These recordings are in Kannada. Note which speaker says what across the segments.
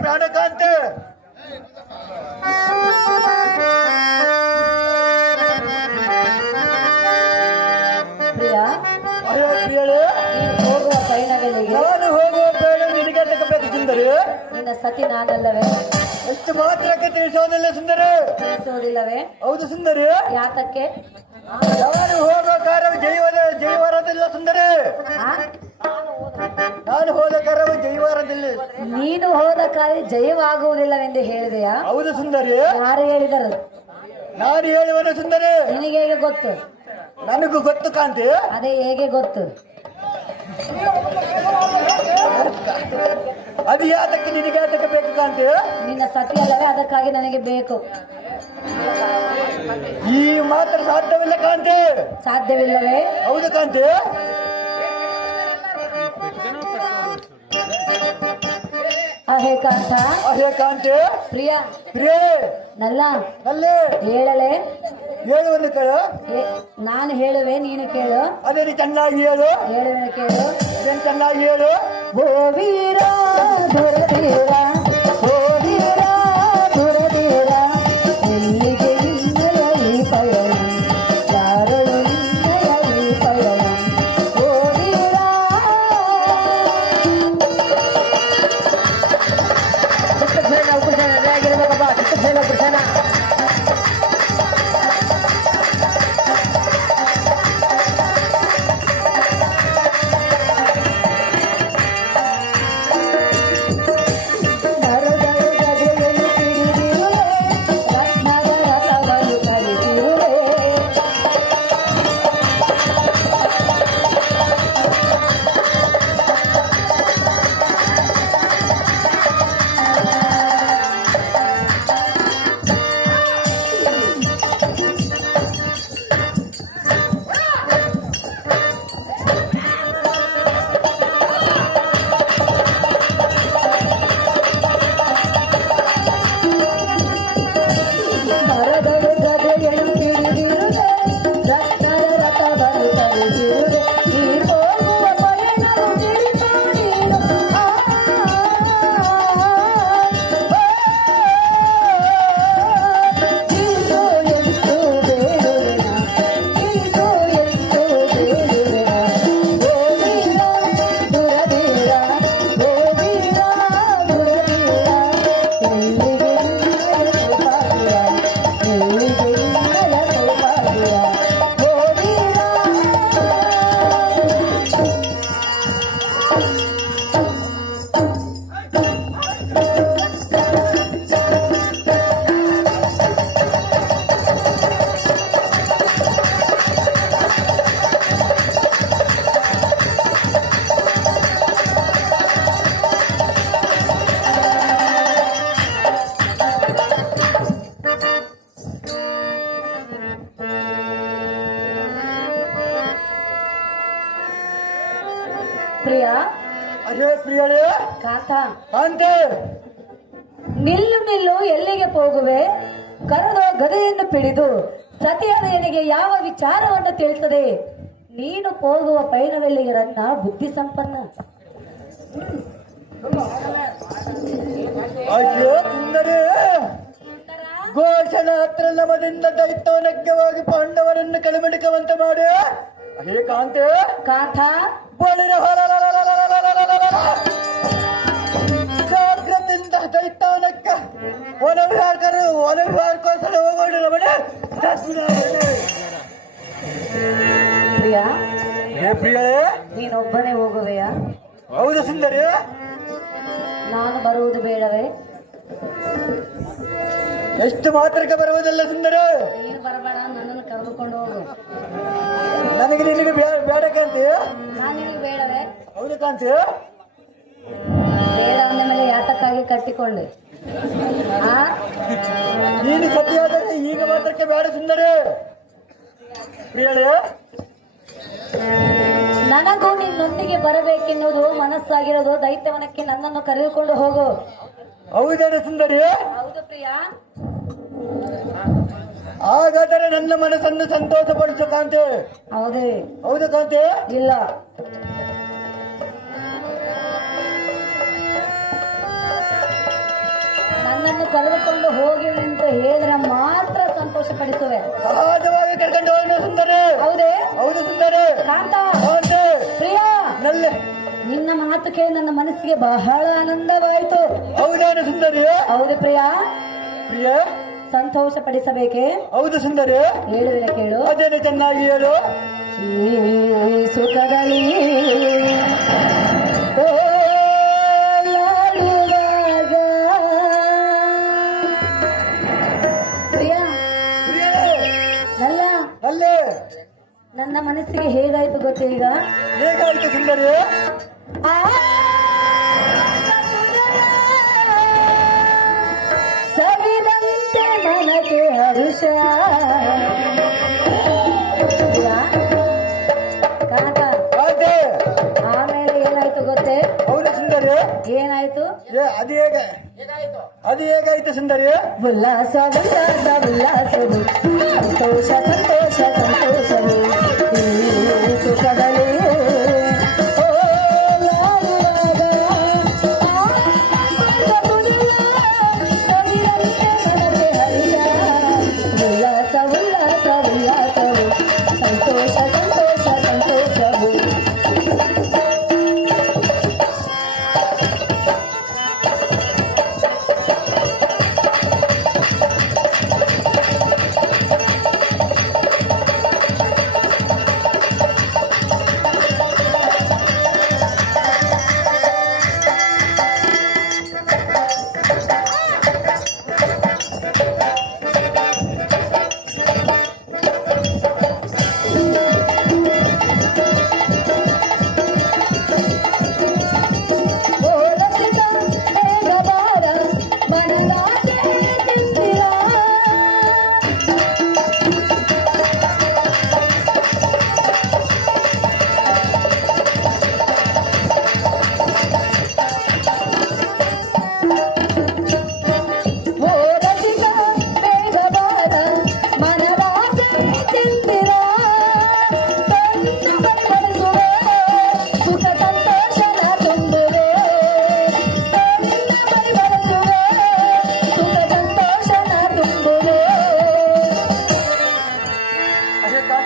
Speaker 1: ಪ್ರಾಣಕಾಂತೆ
Speaker 2: ಪ್ರಿಯ
Speaker 1: ಅಯ್ಯೋ ಪ್ರಿಯಳೇ
Speaker 2: ನೀನು ಹೋಗುವ
Speaker 1: ನಾನು ಹೋಗುವ ಬೇಡ ನಿನಗೆ ತಗಬೇಕು ಸುಂದರಿ?
Speaker 2: ನಿನ್ನ ಸತಿ ನಾನಲ್ಲವೇ
Speaker 1: ಎಷ್ಟು ಮಾತ್ರಕ್ಕೆ ತಿಳಿಸೋದಿಲ್ಲ ಸುಂದರಿ?
Speaker 2: ತಿಳಿಸೋದಿಲ್ಲವೇ
Speaker 1: ಹೌದು ಸುಂದರಿ.
Speaker 2: ಯಾತಕ್ಕೆ?
Speaker 1: ನಾನು ಹೋಗೋ ಕಾರ ಜೈವರ ಜೈವಾರದಿಲ್ಲ ಸುಂದರಿ? ನಾನು ಹೋದ ಕಾರ್ಯವು ಜೈವಾರದಿಲ್ಲ.
Speaker 2: ನೀನು ಹೋದ ಕಾರ್ಯ ಜಯವಾಗುವುದಿಲ್ಲವೆಂದು ಹೇಳಿದೆಯಾ?
Speaker 1: ಹೌದು ಸುಂದರಿ.
Speaker 2: ಯಾರು ಹೇಳಿದರು?
Speaker 1: ನಾನು ಹೇಳುವನು ಸುಂದರಿ.
Speaker 2: ನಿನಗೆ ಹೇಗೆ ಗೊತ್ತು?
Speaker 1: ನನಗೂ ಗೊತ್ತು ಕಾಂತಿ.
Speaker 2: ಅದೇ ಹೇಗೆ ಗೊತ್ತು?
Speaker 1: ಅದು ಯಾತಕ್ಕೆ ನಿನಗೆ ಯಾತಕ್ಕೆ ಬೇಕು ಕಾಂತಿ?
Speaker 2: ನಿನ್ನ ಸತಿ ಅಲ್ಲವೇ ಅದಕ್ಕಾಗಿ ನನಗೆ ಬೇಕು.
Speaker 1: ಈ ಮಾತ್ರ ಸಾಧ್ಯವಿಲ್ಲ ಕಾಂತಿ.
Speaker 2: ಸಾಧ್ಯವಿಲ್ಲವೇ?
Speaker 1: ಹೌದು ಕಾಂತಿ.
Speaker 2: ಅಹೇ ಕಾಂತ
Speaker 1: ಅಹೇ ಕಾಂತಿ
Speaker 2: ಪ್ರಿಯ
Speaker 1: ಪ್ರಿಯೇ
Speaker 2: ನಲ್ಲ
Speaker 1: ನಲ್ಲೇ
Speaker 2: ಹೇಳಲೆ
Speaker 1: ಹೇಳುವನ್ನು ಕೇಳು
Speaker 2: ಏ- ನಾನು ಹೇಳುವೆ ನೀನು ಕೇಳು
Speaker 1: ಅದೇ ನೀ ಚೆನ್ನಾಗಿ ಹೇಳು
Speaker 2: ಹೇಳುವೆ ಕೇಳು
Speaker 1: ಅದೇನು ಚೆನ್ನಾಗಿ ಹೇಳು
Speaker 2: ಓ ವೀರ ದುರವೀರ ಓ ವೀರ ದುರವೀರ ಎಲ್ಲಿಗೆ ನಿನ್ನಯ ಈ ಪಯಣ ಯಾರಳು ನಿನ್ನಯ ಈ ಪಯಣ ಪ್ರಿಯ?
Speaker 1: ಅರೇ ಪ್ರಿಯಳೇ.
Speaker 2: ಕಾಂತ ನಿಲ್ಲು ನಿಲ್ಲು ಎಲ್ಲಿಗೆ ಹೋಗುವೆ? ಕರದ ಗದೆಯನ್ನು ಪಿಡಿದು ಸತಿಯಾದಯನಿಗೆ ಯಾವ ವಿಚಾರವನ್ನು ತಿಳಿಸದೆ? ನೀನು ಹೋಗುವ ಪಯಣವೆಲ್ಲಿಗೆ ರನ್ನ ಬುದ್ಧಿ ಸಂಪನ್ನ
Speaker 1: ಅಯ್ಯೋ ಸುಂದರಿ. ಘೋಷಣ ಹತ್ರ ನಮದಿಂದ ದೈತ್ಯವನಕ್ಕೆ ಹೋಗಿ ಪಾಂಡವರನ್ನು ಕಳಮಡಿಕವಂತೆ ಮಾಡಿ. ಅದೇ ಕಾಂತೆ
Speaker 2: ಕಾಂತ
Speaker 1: ಬಳಿರ ಜಾಗ್ರತೆಯಿಂದ ದೈತ್ಯವನಕ್ಕೆ ಒಲವಿಹಾಕರು ಒಲವಿಹಾರ್ಕೋಸ್ಕರ ಹೋಗೋಣ ಬಡಿ
Speaker 2: ಪ್ರಿಯ?
Speaker 1: ಏ ಪ್ರಿಯಳೇ
Speaker 2: ನೀನೊಬ್ಬನೇ ಹೋಗುವೆಯಾ
Speaker 1: ಹೌದು ಸುಂದರಿ.
Speaker 2: ನಾನು ಬರುವುದು ಬೇಡವೇ?
Speaker 1: ಎಷ್ಟು ಮಾತ್ರಕ್ಕೆ ಬರುವುದಿಲ್ಲ ಸುಂದರ?
Speaker 2: ಏನು ಬರಬೇಡ ನನ್ನನ್ನು ಕರೆದುಕೊಂಡು ಹೋಗು.
Speaker 1: ನನಗೆ ನಿನಗೆ ಬೇಡ ಕಾಂತಿ?
Speaker 2: ನಾನು ನಿನಗೆ ಬೇಡವೇ?
Speaker 1: ಹೌದು ಕಾಂತಿ.
Speaker 2: ಬೇಡ ಅಂದ ಮೇಲೆ ಯಾತಕ್ಕಾಗಿ ಕಟ್ಟಿಕೊಳ್ಳಿ ಆ?
Speaker 1: ನೀನು ಸತಿಯಾದರೆ ಈಗ ಮಾತ್ರಕ್ಕೆ ಬೇಡ ಸುಂದರ.
Speaker 2: ನನಗೂ ನಿನ್ನೊಂದಿಗೆ ಬರಬೇಕೆನ್ನುವುದು ಮನಸ್ಸಾಗಿರೋದು. ದೈತ್ಯವನಕ್ಕೆ ನನ್ನನ್ನು ಕರೆದುಕೊಂಡು ಹೋಗು.
Speaker 1: ಹೌದೇನು ಸುಂದರಿ?
Speaker 2: ಹೌದು ಪ್ರಿಯಾ.
Speaker 1: ಹಾಗಾದರೆ ನನ್ನ ಮನಸ್ಸನ್ನು ಸಂತೋಷಪಡಿಸು ಕಾಂತೆ.
Speaker 2: ಹೌದು.
Speaker 1: ಕಾಂತೆ?
Speaker 2: ಇಲ್ಲ. ನನ್ನನ್ನು ಕರೆದುಕೊಂಡು ಹೋಗಿ ಅಂತ ಹೇಳಿದ್ರೆ ಮಾತ್ರ ಸಂತೋಷ ಪಡಿಸುವೆ
Speaker 1: ಸಹಜವಾಗಿ ಕರ್ಕೊಂಡು ಹೋಗಿ ಸುಂದರಿ.
Speaker 2: ಹೌದೇ.
Speaker 1: ಹೌದು ಸುಂದರ.
Speaker 2: ಕಾಂತ.
Speaker 1: ಹೌದು
Speaker 2: ಪ್ರಿಯಾ.
Speaker 1: ನಲ್ಲೆ.
Speaker 2: ನಿನ್ನ ಮಾತು ಕೇಳಿ ನನ್ನ ಮನಸ್ಸಿಗೆ ಬಹಳ ಆನಂದವಾಯಿತು.
Speaker 1: ಹೌದಾನು ಸುಂದರಿ.
Speaker 2: ಹೌದು ಪ್ರಿಯಾ.
Speaker 1: ಪ್ರಿಯ.
Speaker 2: ಸಂತೋಷ ಪಡಿಸಬೇಕೆ
Speaker 1: ಹೌದು ಸುಂದರಿ.
Speaker 2: ಹೇಳು ಕೇಳು.
Speaker 1: ಅದೇನು ಚೆನ್ನಾಗಿ ಹೇಳು.
Speaker 2: ಈ ಸುಖದಲ್ಲಿ ಓಲಾಡುವಾಗ ಪ್ರಿಯಾ.
Speaker 1: ಪ್ರಿಯರೇ
Speaker 2: ನಲ್ಲ
Speaker 1: ಅಲ್ಲೇ.
Speaker 2: ನನ್ನ ಮನಸ್ಸಿಗೆ ಹೇಗಾಯ್ತು ಗೊತ್ತೇ ಈಗ?
Speaker 1: ಹೇಗಾಯ್ತು ಸುಂದರಿ?
Speaker 2: ಆ ಏನಾಯ್ತು
Speaker 1: ಅದು ಹೇಗೆ? ಅದು ಹೇಗಾಯ್ತು ಸುಂದರಿ?
Speaker 2: ಉಲ್ಲಾಸ ಉಲ್ಲಾಸ ಉಲ್ಲಾಸ ಸಂತೋಷ ಸಂತೋಷ.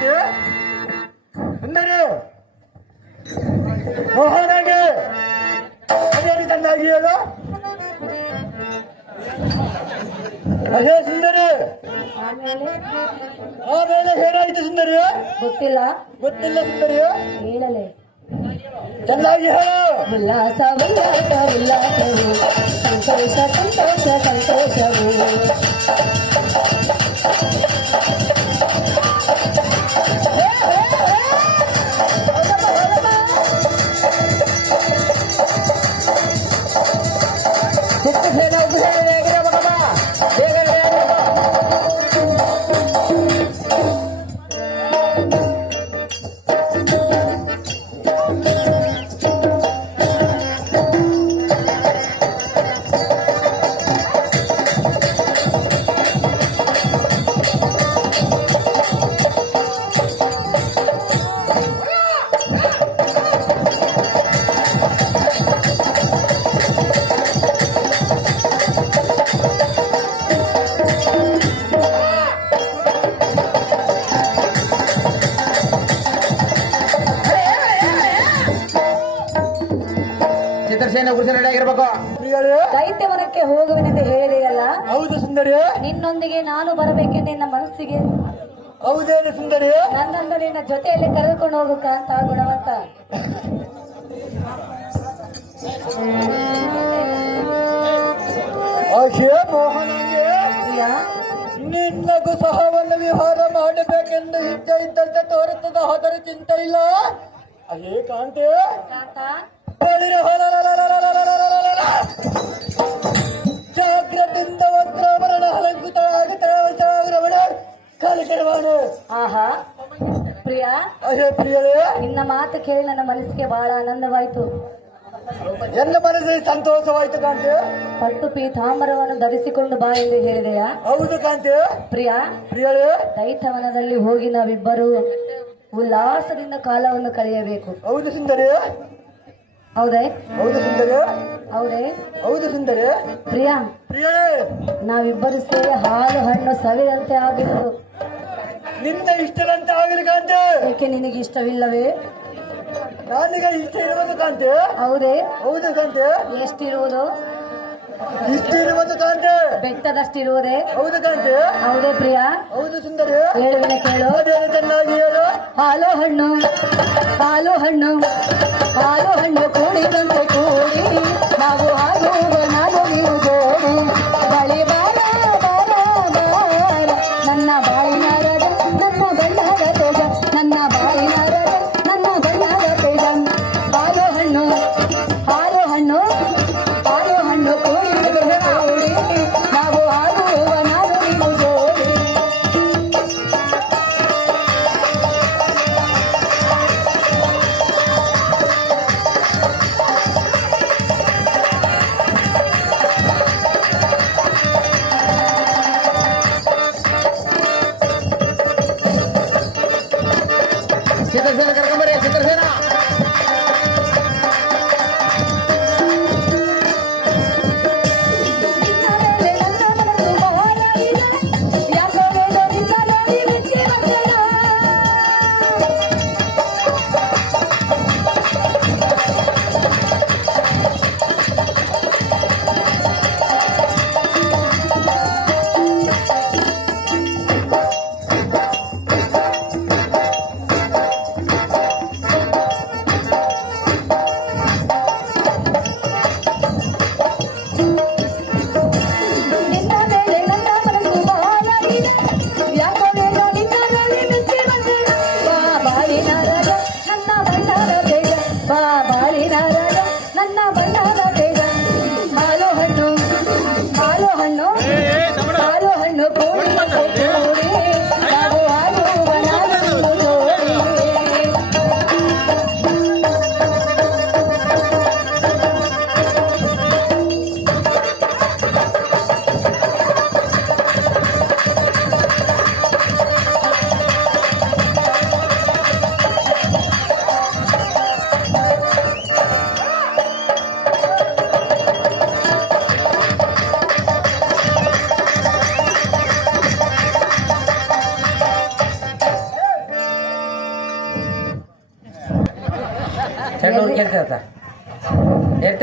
Speaker 1: ಅದೇ ಅಂದರೆ? ಮೋಹನಗೆ ಅದೇನು ಚೆನ್ನಾಗಿ ಹೇಳು. ಅದೇ ಸುಂದರಿ.
Speaker 2: ಆಮೇಲೆ
Speaker 1: ಏನಾಯ್ತು ಸುಂದರಿ?
Speaker 2: ಗೊತ್ತಿಲ್ಲ.
Speaker 1: ಗೊತ್ತಿಲ್ಲ ಸುಂದರಿ.
Speaker 2: ಹೇಳಲೆ.
Speaker 1: ಚೆನ್ನಾಗಿ ಹೇಳು.
Speaker 2: ಉಲ್ಲಾಸ ಉಲ್ಲಾಸ ಉಲ್ಲಾಸವು. ಸಂತೋಷ ಸಂತೋಷ ಸಂತೋಷವು.
Speaker 1: ಸುಂದರಿ?
Speaker 2: ನಿನ್ನೊಂದಿಗೆ ನಾನು ಬರಬೇಕೆಂದು ನಿನ್ನ ಮನಸ್ಸಿಗೆ.
Speaker 1: ಹೌದೇನು ಸುಂದರಿ?
Speaker 2: ನನ್ನನ್ನು ನಿನ್ನ ಜೊತೆಯಲ್ಲಿ ಕರೆದುಕೊಂಡು ಹೋಗುತ್ತ ಅಂತ ಗುಣವಂತ.
Speaker 1: ನಿನ್ನಗೂ ಸಹ
Speaker 2: ಒಂದು
Speaker 1: ನಿನ್ನ ಕುಸಹವನ್ನು ವಿಹಾರ ಮಾಡಬೇಕೆಂದು ಇದ್ದ ಇದ್ದಂತೆ ತೋರುತ್ತದ ಆದರೆ ಚಿಂತೆ ಇಲ್ಲ. ಅದೇ ಕಾಂತೆ.
Speaker 2: ಕಾಂತ?
Speaker 1: ಪ್ರಿಯಳೇ
Speaker 2: ನಿನ್ನ ಮಾತು ಕೇಳಿ ನನ್ನ ಮನಸ್ಸಿಗೆ ಬಹಳ ಆನಂದವಾಯಿತು.
Speaker 1: ಎನ್ನ ಮನಸ್ಸಿಗೆ ಸಂತೋಷವಾಯ್ತು ಕಾಂತೆ?
Speaker 2: ಪಟ್ಟು ಪೀತಾಂಬರವನ್ನು ಧರಿಸಿಕೊಂಡು ಬಾ ಎಂದು ಹೇಳಿದೆಯಾ?
Speaker 1: ಹೌದು ಕಾಂತೆ.
Speaker 2: ಪ್ರಿಯ
Speaker 1: ಪ್ರಿಯಳು
Speaker 2: ದೈತವನದಲ್ಲಿ ಹೋಗಿ ನಾವಿಬ್ಬರು ಉಲ್ಲಾಸದಿಂದ ಕಾಲವನ್ನು ಕಳೆಯಬೇಕು.
Speaker 1: ಹೌದು ಸುಂದರಿ.
Speaker 2: ಹೌದೇ?
Speaker 1: ಹೌದು ಸುಂದರಿ.
Speaker 2: ಹೌದೇ?
Speaker 1: ಹೌದು ಸುಂದರಿ.
Speaker 2: ಪ್ರಿಯಾ
Speaker 1: ಪ್ರಿಯಳೇ
Speaker 2: ನಾವಿಬ್ಬರು ಸೇರಿ ಹಾಲು ಹಣ್ಣು ಸವಿದಂತೆ ಆಗಿರುವುದು
Speaker 1: ನಿನ್ನ ಇಷ್ಟದಂತ ಆಗಲಿ ಕಾಂತೆ.
Speaker 2: ಯಾಕೆ ನಿನಗೆ ಇಷ್ಟವಿಲ್ಲವೇ?
Speaker 1: ನಾನೀಗ ಇಷ್ಟ ಇರುವುದು ಕಾಂತೆ.
Speaker 2: ಹೌದೇ?
Speaker 1: ಹೌದು ಕಾಂತೆ.
Speaker 2: ಎಷ್ಟಿರುವುದು?
Speaker 1: ಇಷ್ಟ ಇರುವುದು ಕಾಂತೆ.
Speaker 2: ಬೆಟ್ಟದಷ್ಟಿರುವುದೇ
Speaker 1: ಹೌದು ಕಾಂತೆ.
Speaker 2: ಹೌದೇ ಪ್ರಿಯಾ?
Speaker 1: ಹೌದು ಸುಂದರಿ.
Speaker 2: ಹೇಳುವಿನ ಕೇಳು.
Speaker 1: ಚೆನ್ನಾಗಿ ಹೇಳು.
Speaker 2: ಹಾಲು ಹಣ್ಣು ಹಾಲು ಹಣ್ಣು ಹಾಲು ಹಣ್ಣು ಕೂಡಿದಂತೆ ಕೂಡಿ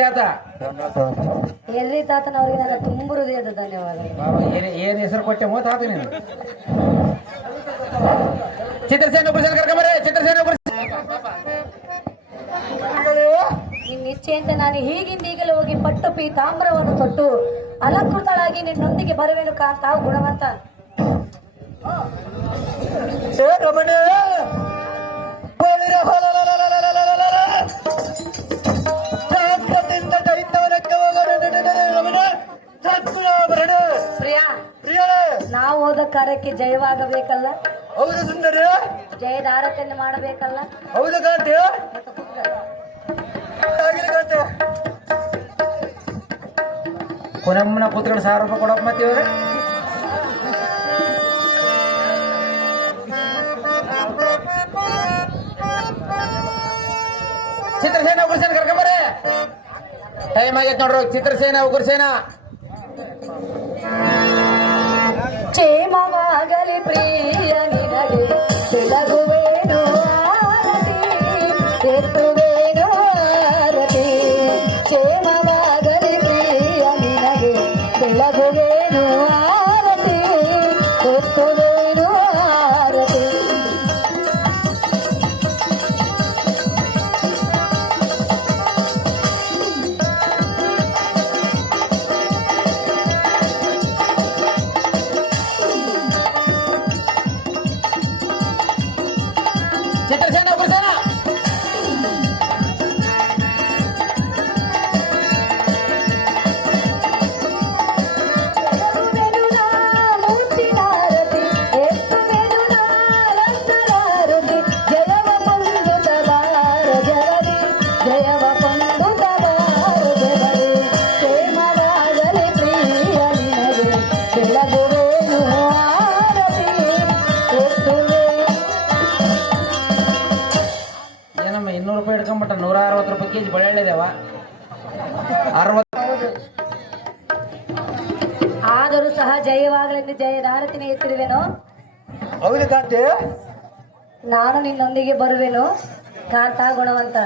Speaker 3: ಆತ
Speaker 2: ಎಲ್ರಿ ತಾತನವರಿಗೆ ನನ್ನ ತುಂಬ ಹೃದಯದ ಧನ್ಯವಾದಗಳು
Speaker 3: ಏನ್ ಏನ್ ಹೆಸರು ಕೊಟ್ಟೆ ಮೋ ತಾತ ನೀನು? ಚಿತ್ರಸೇನ ಕುರ್ಸೇನ ಕರ್ಕೊಂಬರ್ರಿ ಚಿತ್ರಸೇನ ಕುರ್ಸ
Speaker 2: ನಿನ್ನ ಇಚ್ಛೆಯಂತೆ ನಾನು ಹೀಗಿಂದೀಗಲೇ ಹೋಗಿ ಪಟ್ಟು ಪೀತಾಂಬರವನ್ನು ತೊಟ್ಟು ಅಲಂಕೃತಳಾಗಿ ನಿನ್ನೊಂದಿಗೆ ಬರುವೆನು ಕಾಂತ ಗುಣವಂತ.
Speaker 1: ಏ ರಮಣ
Speaker 2: ಕಾರ್ಯಕ್ಕೆ ಜಯವಾಗಬೇಕಲ್ಲ?
Speaker 1: ಹೌದು ಸುಂದರಿ.
Speaker 2: ಜಯದ ಆರತಿಯನ್ನು ಮಾಡಬೇಕಲ್ಲ?
Speaker 1: ಹೌದು ಕಾಂತಿ.
Speaker 3: ಪುನಮ್ಮನ ಕೂತ್ಕೊಂಡು ಸಾವಿರ ರೂಪಾಯಿ ಕೊಡಪ್ಪ ಮತ್ತೆ ಇವ್ರೆ ಚಿತ್ರಸೇನ ಉಗ್ರಸೇನ ಕರ್ಕೊಂಬರ್ರಿ ಟೈಮ್ ಆಗೈತೆ ನೋಡ್ರಿ ಚಿತ್ರಸೇನ ಉಗ್ರಸೇನ.
Speaker 2: ಜಯವಾಗಲೆಂದು ಜಯದಾರತಿನ ಎತ್ತಿರುವೆನು
Speaker 1: ಹೌದು ಕಾಂತೆ.
Speaker 2: ನಾನು ನಿನ್ನೊಂದಿಗೆ ಬರುವೆನು? ಕಾಂತ ಗುಣವಂತ